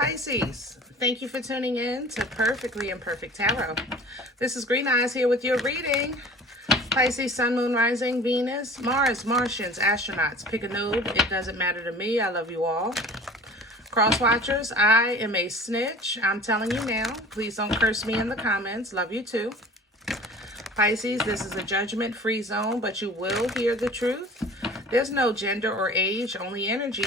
Pisces, thank you for tuning in to Perfectly Imperfect Tarot. This is Green Eyes here with your reading. Pisces, Sun, Moon, Rising, Venus, Mars, Martians, astronauts. Pick a node. It doesn't matter to me. I love you all. Cross watchers, I am a snitch. I'm telling you now. Please don't curse me in the comments. Love you too. Pisces, this is a judgment-free zone, but you will hear the truth. There's no gender or age, only energy.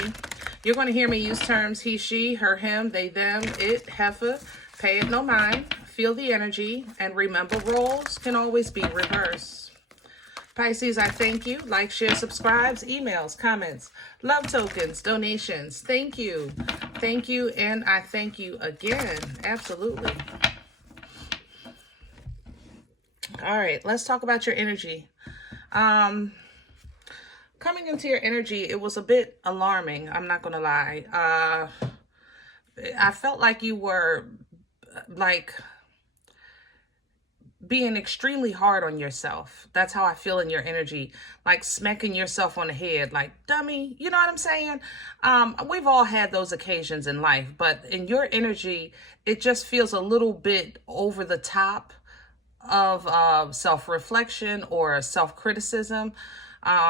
You're going to hear me use terms he, she, her, him, they, them, it, heifer. Pay it no mind. Feel the energy. And remember, roles can always be reversed. Pisces, I thank you. Like, share, subscribes, emails, comments, love tokens, donations. Thank you. Thank you. And I thank you again. Absolutely. All right. Let's talk about your energy. Coming into your energy, it was a bit alarming. I'm not going to lie. I felt like you were being extremely hard on yourself. That's how I feel in your energy, like smacking yourself on the head, like dummy. You know what I'm saying? We've all had those occasions in life, but in your energy, it just feels a little bit over the top of self-reflection or self-criticism.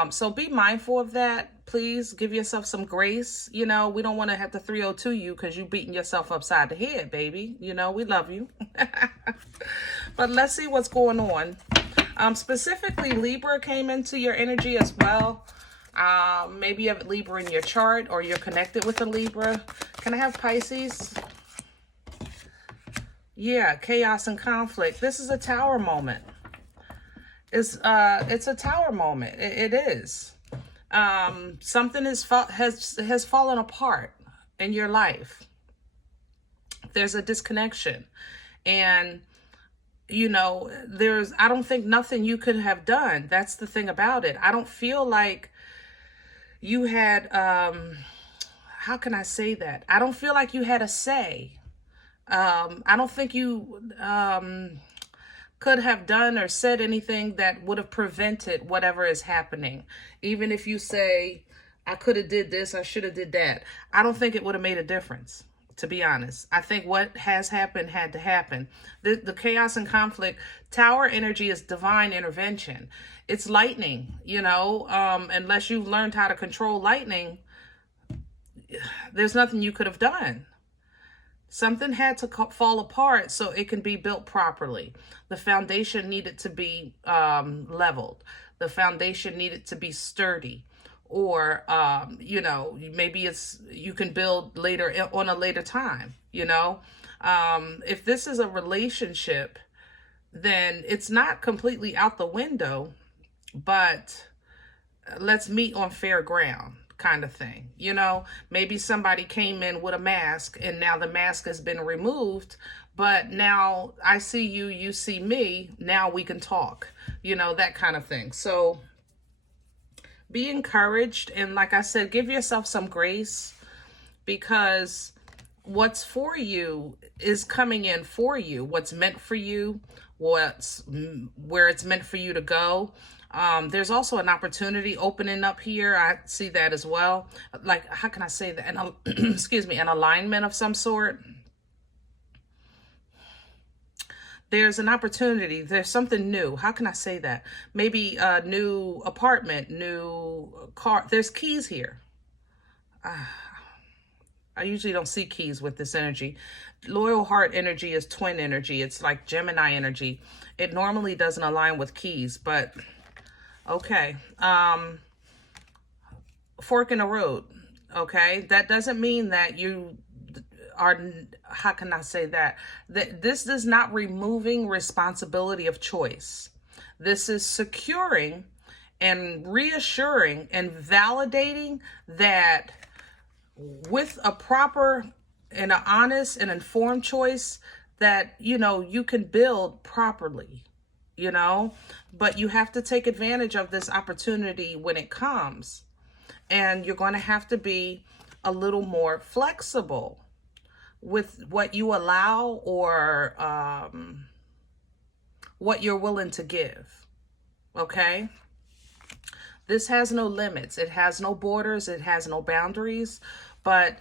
So be mindful of that. Please give yourself some grace. You know, we don't want to have to 302 you because you beating yourself upside the head, baby. You know, we love you. But let's see what's going on. Specifically, Libra came into your energy as well. Maybe you have Libra in your chart or you're connected with a Libra. Can I have Pisces? Yeah, chaos and conflict. This is a tower moment. It's a tower moment. It is. Something has fallen apart in your life. There's a disconnection. And, you know, I don't think nothing you could have done. That's the thing about it. I don't feel like you had, how can I say that? I don't feel like you had a say. I don't think you, could have done or said anything that would have prevented whatever is happening. Even if you say, I could have did this, I should have did that. I don't think it would have made a difference, to be honest. I think what has happened had to happen. The chaos and conflict, tower energy is divine intervention. It's lightning, you know, unless you've learned how to control lightning, there's nothing you could have done. Something had to fall apart so it can be built properly. The foundation needed to be leveled. The foundation needed to be sturdy. Or, you know, maybe you can build later on a later time, you know. If this is a relationship, then it's not completely out the window, but let's meet on fair ground. Kind of thing, you know. Maybe somebody came in with a mask and now the mask has been removed, but now I see you, you see me, now we can talk, you know, that kind of thing. So be encouraged, and like I said, give yourself some grace, because what's for you is coming in for you. What's meant for you, where it's meant for you to go. There's also an opportunity opening up here. I see that as well. Like, how can I say that? Excuse me, an alignment of some sort. There's an opportunity. There's something new. How can I say that? Maybe a new apartment, new car. There's keys here. I usually don't see keys with this energy. Loyal heart energy is twin energy. It's like Gemini energy. It normally doesn't align with keys, but okay. Fork in the road. Okay. That doesn't mean that you are, how can I say that? This is not removing responsibility of choice. This is securing and reassuring and validating that with a proper and an honest and informed choice, that, you know, you can build properly, you know, but you have to take advantage of this opportunity when it comes. And you're going to have to be a little more flexible with what you allow or what you're willing to give. Okay? This has no limits. It has no borders. It has no boundaries. but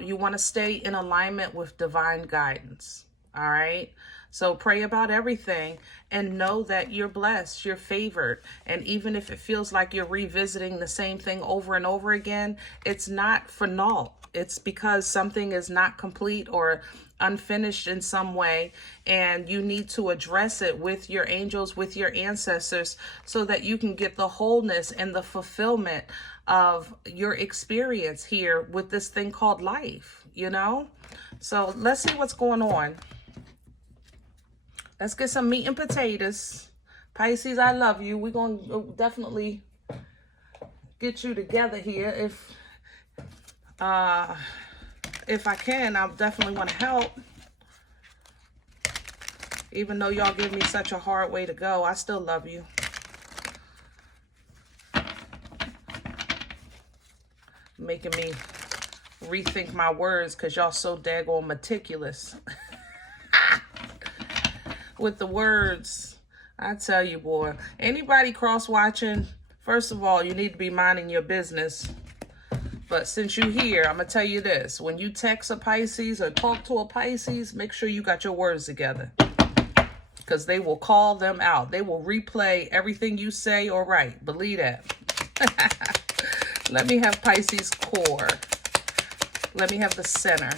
you want to stay in alignment with divine guidance. All right. So pray about everything and know that you're blessed, you're favored. And even if it feels like you're revisiting the same thing over and over again, it's not for naught. It's because something is not complete or unfinished in some way, and you need to address it with your angels, with your ancestors, so that you can get the wholeness and the fulfillment of your experience here with this thing called life, you know? So let's see what's going on. Let's get some meat and potatoes. Pisces, I love you. We're going to definitely get you together here. If I can, I'll definitely want to help. Even though y'all give me such a hard way to go, I still love you. Making me rethink my words because y'all so daggone meticulous. With the words, I tell you, boy. Anybody cross-watching, first of all, you need to be minding your business. But since you're here, I'm going to tell you this. When you text a Pisces or talk to a Pisces, make sure you got your words together. Because they will call them out. They will replay everything you say or write. Believe that. Let me have Pisces core. Let me have the center.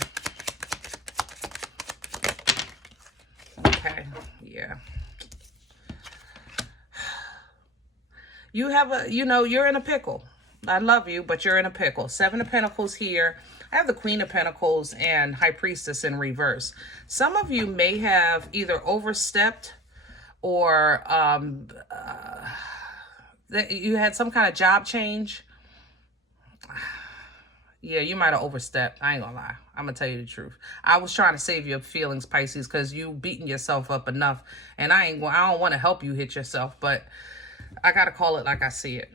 Okay, yeah. You have a, you know, you're in a pickle. I love you, but you're in a pickle. 7 of Pentacles here. I have the Queen of Pentacles and High Priestess in reverse. Some of you may have either overstepped or you had some kind of job change. Yeah, you might have overstepped. I ain't gonna lie. I'm gonna tell you the truth. I was trying to save your feelings, Pisces, because you beating yourself up enough. And I don't want to help you hit yourself, but I gotta call it like I see it.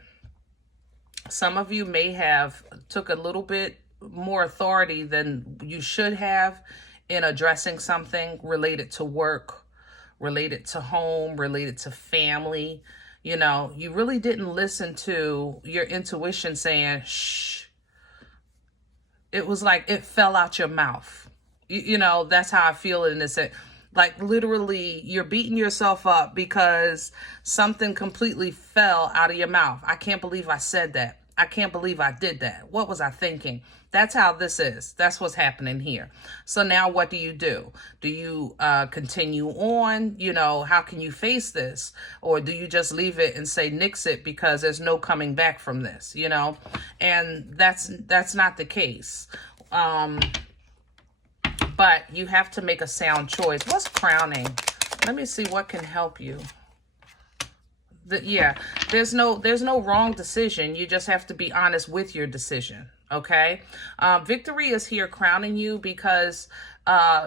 Some of you may have took a little bit more authority than you should have in addressing something related to work, related to home, related to family. You know, you really didn't listen to your intuition saying, shh. It was like it fell out your mouth. You know, that's how I feel in this. Like literally you're beating yourself up because something completely fell out of your mouth. I can't believe I said that. I can't believe I did that. What was I thinking? That's how this is. That's what's happening here. So now what do? Do you continue on? You know, how can you face this? Or do you just leave it and say nix it because there's no coming back from this, you know? And that's not the case. But you have to make a sound choice. What's crowning? Let me see what can help you. Yeah, there's no wrong decision. You just have to be honest with your decision. Okay. Victory is here crowning you because,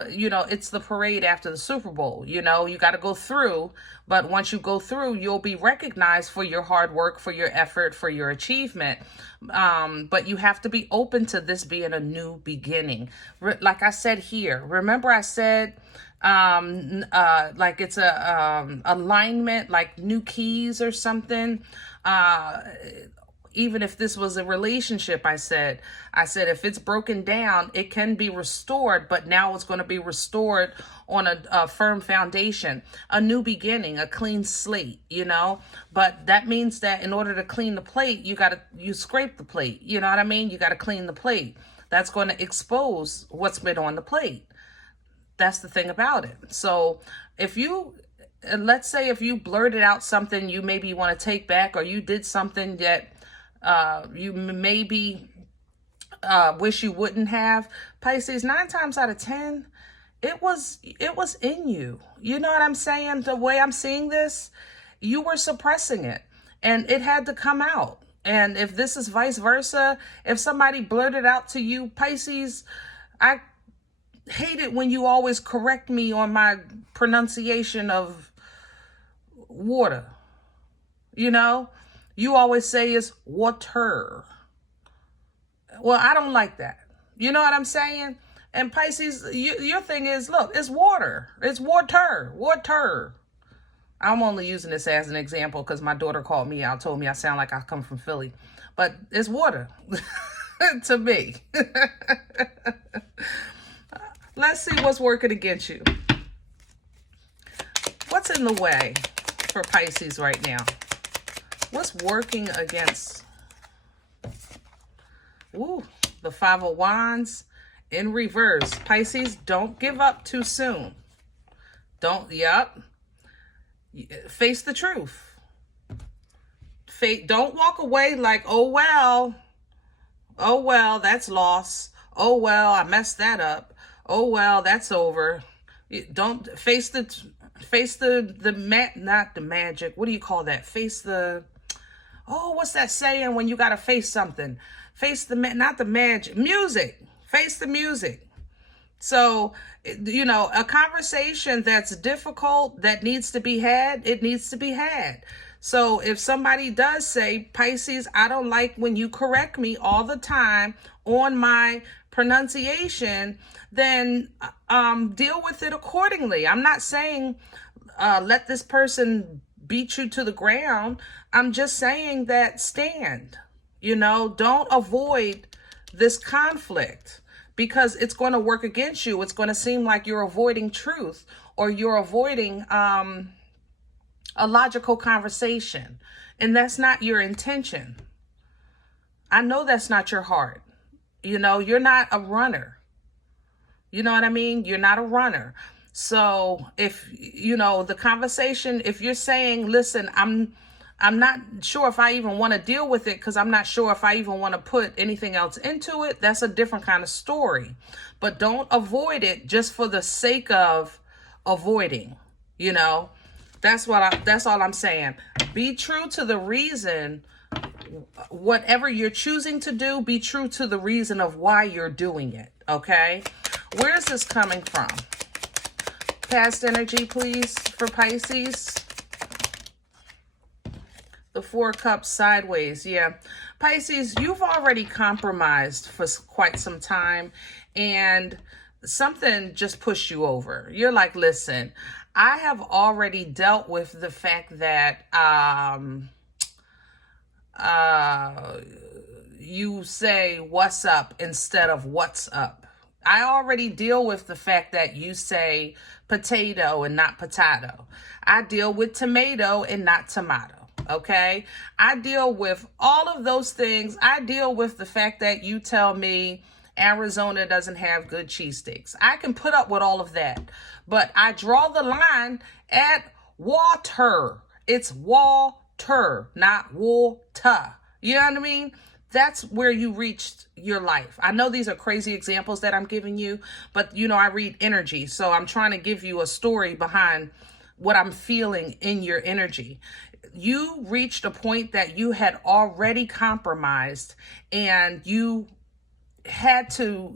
you know, it's the parade after the Super Bowl. You know, you got to go through. But once you go through, you'll be recognized for your hard work, for your effort, for your achievement. But you have to be open to this being a new beginning. Like I said here, remember I said, like it's a alignment, like new keys or something. Even if this was a relationship, I said if it's broken down, it can be restored, but now it's going to be restored on a firm foundation, a new beginning, a clean slate, you know. But that means that in order to clean the plate, you scrape the plate, you know what I mean? You got to clean the plate. That's going to expose what's been on the plate. That's the thing about it. So if you, let's say if you blurted out something you maybe want to take back, or you did something that you maybe wish you wouldn't have, Pisces, 9 times out of 10, it was in you. You know what I'm saying? The way I'm seeing this, you were suppressing it and it had to come out. And if this is vice versa, if somebody blurted out to you, Pisces, I hate it when you always correct me on my pronunciation of water. You know, you always say it's water. Well, I don't like that. You know what I'm saying? And Pisces, your thing is, look, it's water. It's water. Water. I'm only using this as an example because my daughter called me out, told me I sound like I come from Philly. But it's water. to me. Let's see what's working against you. What's in the way for Pisces right now? What's working against? Ooh, the Five of Wands in reverse. Pisces, don't give up too soon. Face the truth. Don't walk away like, oh well, that's loss. Oh well, I messed that up. Oh well, that's over. Don't face the not the magic. What do you call that? Face the, oh, what's that saying when you got to face something? Face the, not the magic, music. Face the music. So, you know, a conversation that's difficult, that needs to be had, it needs to be had. So if somebody does say, Pisces, I don't like when you correct me all the time on my pronunciation, then deal with it accordingly. I'm not saying let this person beat you to the ground. I'm just saying that stand, you know, don't avoid this conflict, because it's going to work against you. It's going to seem like you're avoiding truth, or you're avoiding a logical conversation. And that's not your intention. I know that's not your heart. You know, you're not a runner. You know what I mean? You're not a runner. So if, you know, the conversation, if you're saying, listen, I'm not sure if I even want to deal with it because I'm not sure if I even want to put anything else into it, that's a different kind of story. But don't avoid it just for the sake of avoiding, you know. That's all I'm saying. Be true to the reason. Whatever you're choosing to do, be true to the reason of why you're doing it, okay? Where is this coming from? Past energy, please, for Pisces. The Four of Cups sideways, yeah. Pisces, you've already compromised for quite some time, and something just pushed you over. You're like, listen, I have already dealt with the fact that you say what's up instead of what's up. I already deal with the fact that you say potato and not potato. I deal with tomato and not tomato. Okay? I deal with all of those things. I deal with the fact that you tell me Arizona doesn't have good cheesesteaks. I can put up with all of that. But I draw the line at water. It's water, not water. You know what I mean? That's where you reached your life. I know these are crazy examples that I'm giving you, but you know, I read energy. So I'm trying to give you a story behind what I'm feeling in your energy. You reached a point that you had already compromised, and you had to,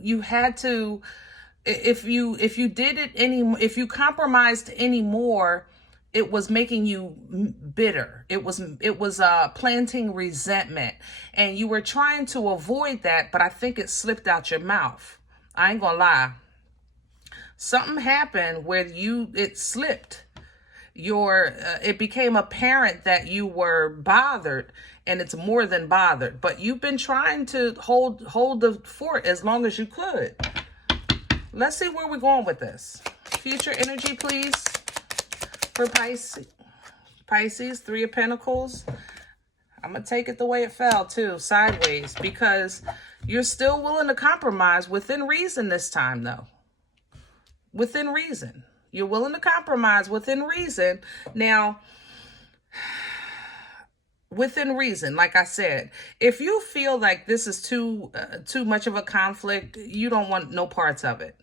if you compromised anymore, it was making you bitter. It was planting resentment, and you were trying to avoid that, but I think it slipped out your mouth. I ain't gonna lie. Something happened where it slipped. It became apparent that you were bothered, and it's more than bothered, but you've been trying to hold the fort as long as you could. Let's see where we're going with this. Future energy, please. For Pisces, Three of Pentacles. I'm going to take it the way it fell, too, sideways, because you're still willing to compromise within reason this time, though. Within reason. You're willing to compromise within reason. Now, within reason, like I said, if you feel like this is too much of a conflict, you don't want no parts of it.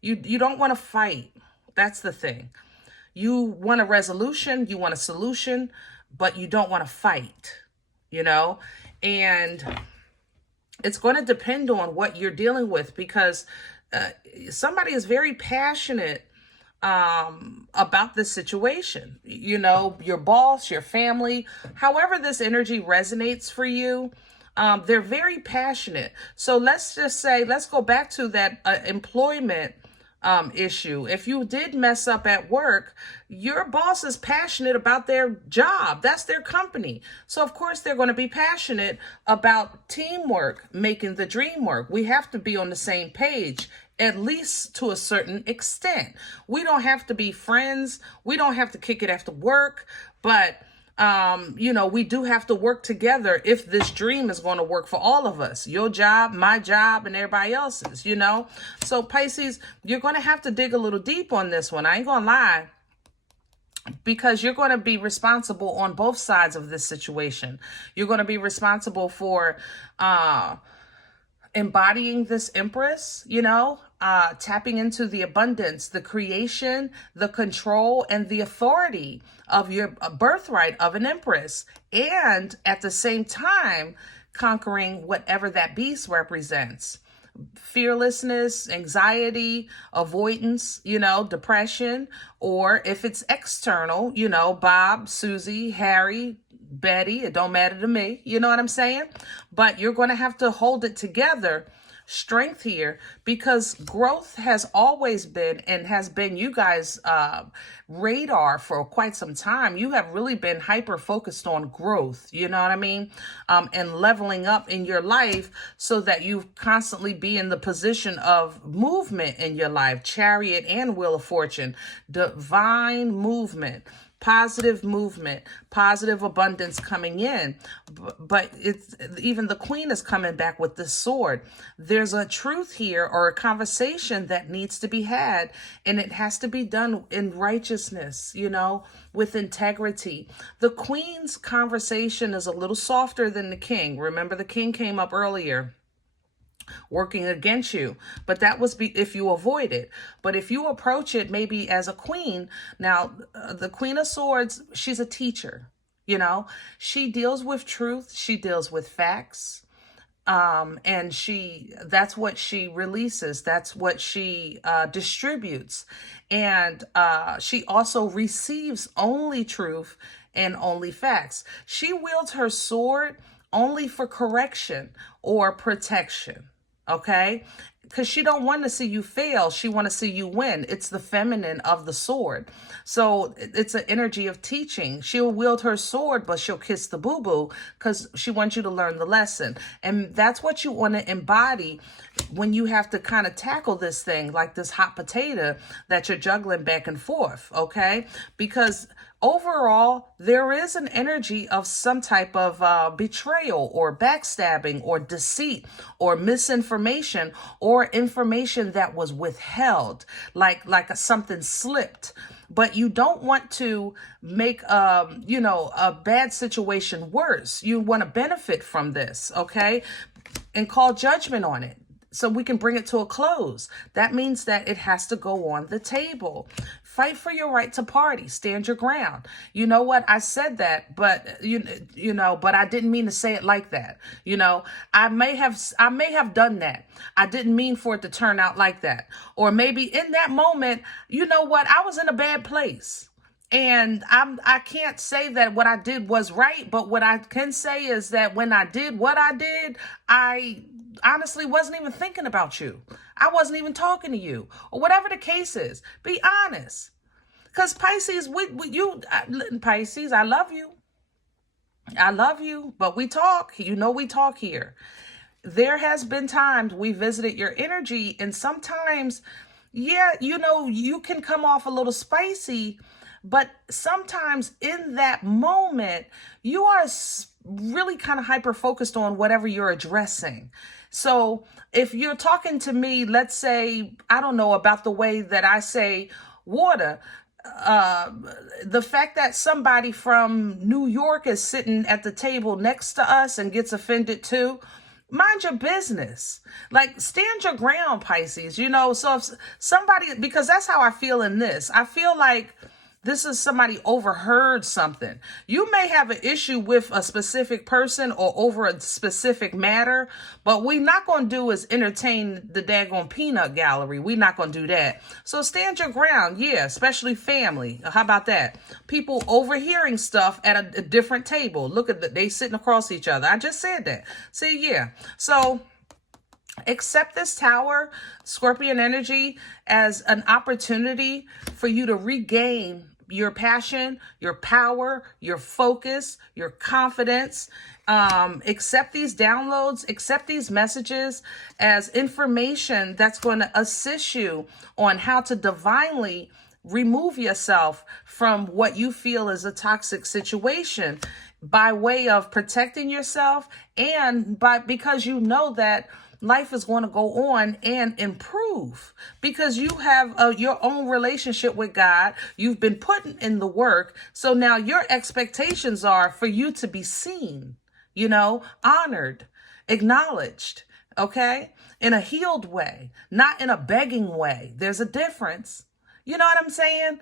You don't want to fight. That's the thing. You want a resolution, you want a solution, but you don't want to fight, you know? And it's going to depend on what you're dealing with, because somebody is very passionate about this situation. You know, your boss, your family, however this energy resonates for you, they're very passionate. So let's just say, let's go back to that employment issue. If you did mess up at work, your boss is passionate about their job. That's their company. So of course they're going to be passionate about teamwork, making the dream work. We have to be on the same page, at least to a certain extent. We don't have to be friends. We don't have to kick it after work, but we do have to work together if this dream is going to work for all of us. Your job, my job, and everybody else's, So Pisces, you're going to have to dig a little deep on this one. I ain't going to lie. Because you're going to be responsible on both sides of this situation. You're going to be responsible for embodying this Empress, tapping into the abundance, the creation, the control, and the authority of your birthright of an Empress. And at the same time, conquering whatever that beast represents. Fearlessness, anxiety, avoidance, depression, or if it's external, Bob, Susie, Harry, Betty, it don't matter to me. You know what I'm saying? But you're going to have to hold it together. Strength here, because growth has always been and has been you guys' radar for quite some time. You have really been hyper focused on growth, you know what I mean? And leveling up in your life so that you constantly be in the position of movement in your life. Chariot and Wheel of Fortune, divine movement. Positive movement, positive abundance coming in. But it's even the Queen is coming back with this sword. There's a truth here or a conversation that needs to be had, and it has to be done in righteousness, with integrity. The Queen's conversation is a little softer than the King. Remember, the King came up earlier, working against you, but that was if you avoid it. But if you approach it maybe as a queen, now the Queen of Swords, she's a teacher, she deals with truth, she deals with facts, and that's what she releases, that's what she distributes, and she also receives only truth and only facts. She wields her sword only for correction or protection. Okay? Because she don't want to see you fail. She want to see you win. It's the feminine of the sword. So it's an energy of teaching. She'll wield her sword, but she'll kiss the boo-boo because she wants you to learn the lesson. And that's what you want to embody when you have to kind of tackle this thing like this hot potato that you're juggling back and forth. Okay? Because overall, there is an energy of some type of betrayal or backstabbing or deceit or misinformation or information that was withheld, like something slipped. But you don't want to make, a bad situation worse. You want to benefit from this, okay? And call judgment on it, so we can bring it to a close. That means that it has to go on the table. Fight for your right to party. Stand your ground. You know what? I said that, but but I didn't mean to say it like that. I may have done that. I didn't mean for it to turn out like that. Or maybe in that moment, I was in a bad place. And I can't say that what I did was right, but what I can say is that when I did what I did, I honestly wasn't even thinking about you. I wasn't even talking to you, or whatever the case is. Be honest. Because Pisces, Pisces, I love you. I love you, but we talk. We talk here. There has been times we visited your energy, and sometimes, you can come off a little spicy, but sometimes in that moment, you are really kind of hyper-focused on whatever you're addressing. So if you're talking to me, let's say, I don't know, about the way that I say water, the fact that somebody from New York is sitting at the table next to us and gets offended too, mind your business. Like, stand your ground, Pisces, so if somebody, because that's how I feel in this. I feel like this is somebody overheard something. You may have an issue with a specific person or over a specific matter, but we're not going to do is entertain the daggone peanut gallery. We're not going to do that. So stand your ground. Yeah, especially family. How about that? People overhearing stuff at a different table. Look at they sitting across each other. I just said that. See, yeah. So Accept this Tower, Scorpion energy, as an opportunity for you to regain your passion, your power, your focus, your confidence. Accept these downloads, accept these messages as information that's going to assist you on how to divinely remove yourself from what you feel is a toxic situation by way of protecting yourself, and because you know that life is going to go on and improve because you have your own relationship with God. You've been putting in the work. So now your expectations are for you to be seen, honored, acknowledged, okay? In a healed way, not in a begging way. There's a difference. You know what I'm saying?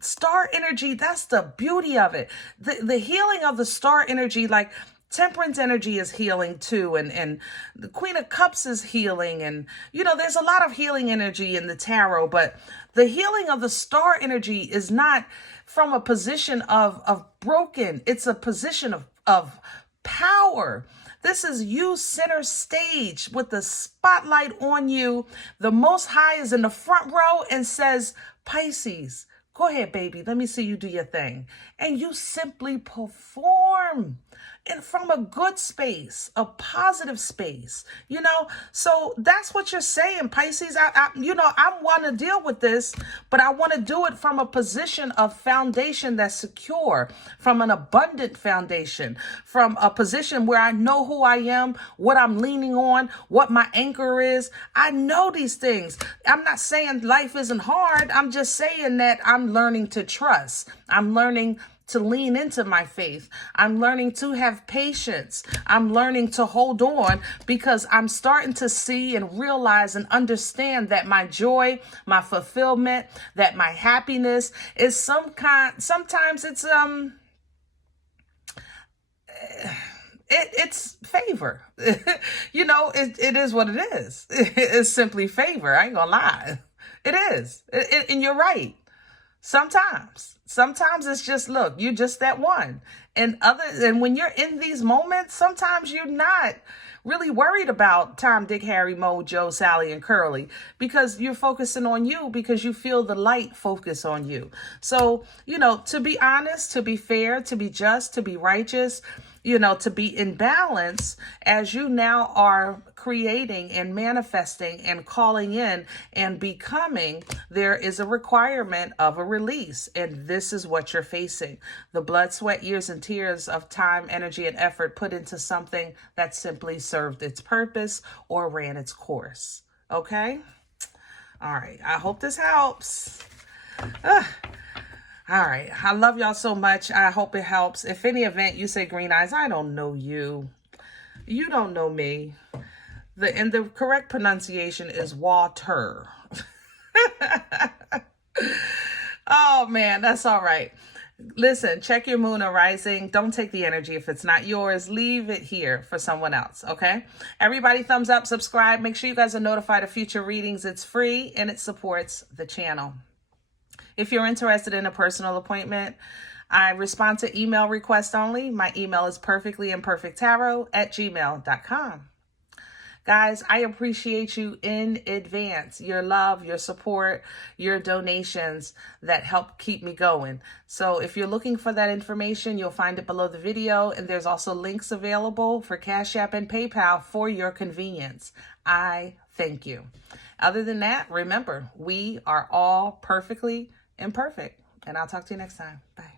Star energy, that's the beauty of it. The healing of the star energy, like Temperance energy is healing too, and the Queen of Cups is healing, and there's a lot of healing energy in the tarot, but the healing of the star energy is not from a position of broken. It's a position of power. This is you center stage with the spotlight on you. The Most High is in the front row and says, Pisces, go ahead, baby. Let me see you do your thing. And you simply perform. And from a good space, a positive space, so that's what you're saying, Pisces. I want to deal with this, but I want to do it from a position of foundation that's secure, from an abundant foundation, from a position where I know who I am, what I'm leaning on, what my anchor is. I know these things. I'm not saying life isn't hard. I'm just saying that I'm learning to trust. I'm learning to lean into my faith. I'm learning to have patience. I'm learning to hold on because I'm starting to see and realize and understand that my joy, my fulfillment, that my happiness is sometimes it's it's favor. It is what it is. It's simply favor. I ain't gonna lie. It is. And you're right. Sometimes it's just, look, you're just that one. And when you're in these moments, sometimes you're not really worried about Tom, Dick, Harry, Mo, Joe, Sally, and Curly, because you're focusing on you, because you feel the light focus on you. So, to be honest, to be fair, to be just, to be righteous, to be in balance, as you now are creating and manifesting and calling in and becoming, there is a requirement of a release. And this is what you're facing. The blood, sweat, years, and tears of time, energy, and effort put into something that simply served its purpose or ran its course. Okay? All right. I hope this helps. All right. I love y'all so much. I hope it helps. If any event you say green eyes, I don't know you. You don't know me. And the correct pronunciation is water. Oh, man, that's all right. Listen, check your moon or rising. Don't take the energy. If it's not yours, leave it here for someone else, okay? Everybody, thumbs up, subscribe. Make sure you guys are notified of future readings. It's free and it supports the channel. If you're interested in a personal appointment, I respond to email requests only. My email is perfectlyimperfecttarot@gmail.com. Guys, I appreciate you in advance. Your love, your support, your donations that help keep me going. So if you're looking for that information, you'll find it below the video. And there's also links available for CashApp and PayPal for your convenience. I thank you. Other than that, remember, we are all perfectly imperfect. And I'll talk to you next time. Bye.